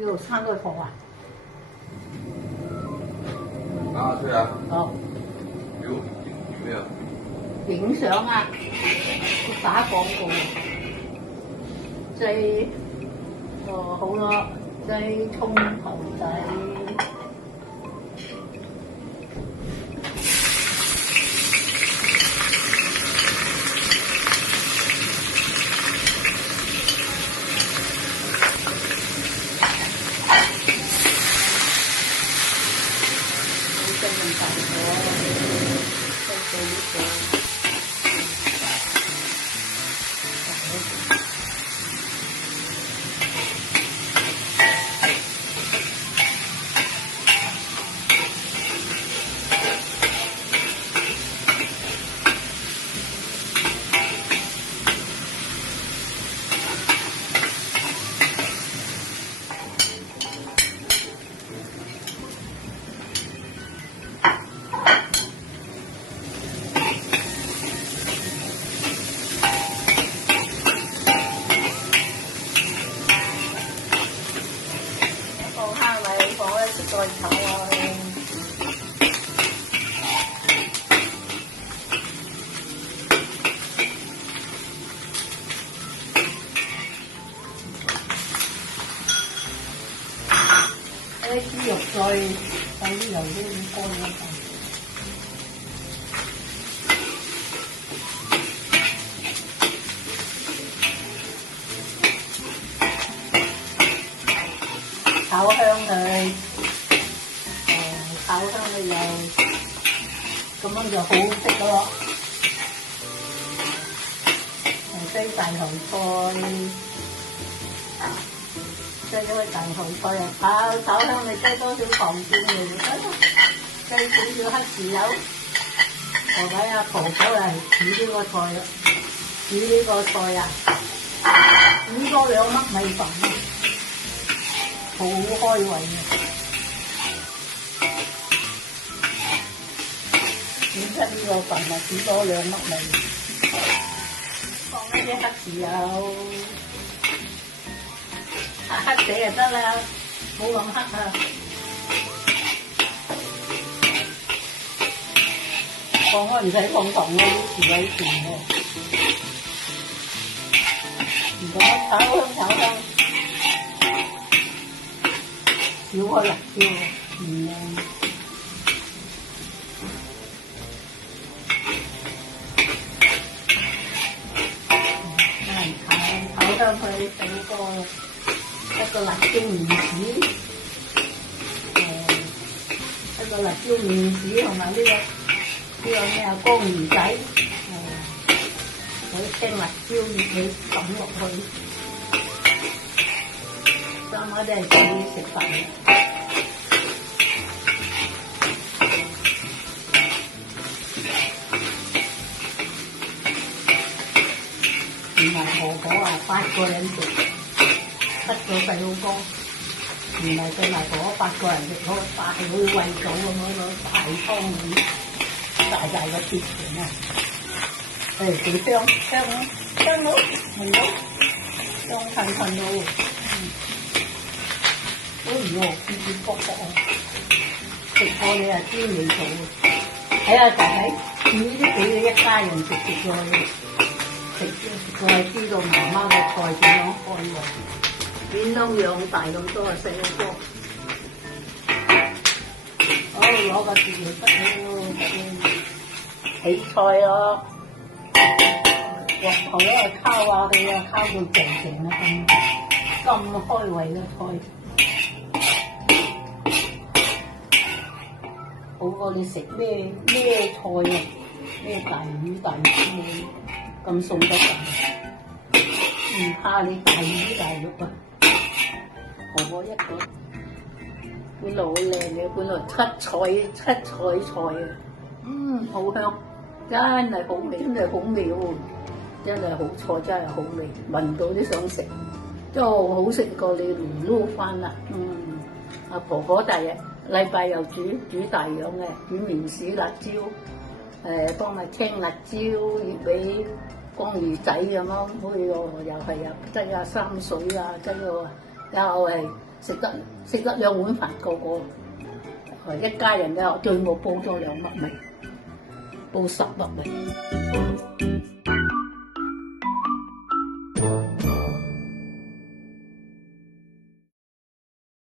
呢度生咗貨啊！啊，對啊。哦。有沒有？影相啊！打廣告。擠好咯，擠葱頭仔。再炒啊！啲豬肉再啲油啲咁乾一陣。炒香佢，炒香佢又咁樣就好食咯。擠大頭菜，擠咗個大頭菜又炒香，你擠多少糖醬嚟就得啦。擠少少黑豉油，我睇下婆婆嚟煮呢個菜啦。煮呢個菜啊，煮多2粒米粉。好開胃啊！煮出呢個份啊，煮多2粒米，放一啲黑豉油，黑死就得啦，冇咁黑啊！放開唔使放糖嘅，啲豉油甜喎，唔咁樣炒香。少開辣椒，炒香佢整一個辣椒麵豉，一個辣椒麵豉同埋呢個咩啊江魚仔，嗰啲青辣椒你抌落去。我哋係自己食飯嘅，唔係婆婆啊，8個人食，7個細路哥，唔係計埋婆婆8個人食，攞大好似餵狗咁樣攞大湯咁，大嘅鐵盤啊，幾香咯，聞到，香噴噴到。哎呦，熱熱卜卜啊！食過你啊知味道啊！睇下仔仔煮呢啲俾你一家人食過係知道媽媽嘅菜點樣開胃，點都養大咁多細路哥。好，攞個碟嚟起菜咯，鑊頭咧烤下佢啊，烤到靜靜啊咁開胃嘅菜。好過你食咩菜啊，咩大魚大肉咁送得㗎，唔怕你大魚大肉啊！婆婆一個本來好靚嘅，本來七彩菜啊，好香，真係好味，真係好味喎，真係好菜，真係好味，聞到都想食，都好食過你連撈飯啦，阿婆婆第日。禮拜又煮大樣嘅，煮麵豉辣椒，幫佢青辣椒，醃俾江魚仔咁咯，好似又係又擠下生水啊，擠個又係食得2碗飯個個。一家人咧，對我煲咗2粒米，煲10粒米。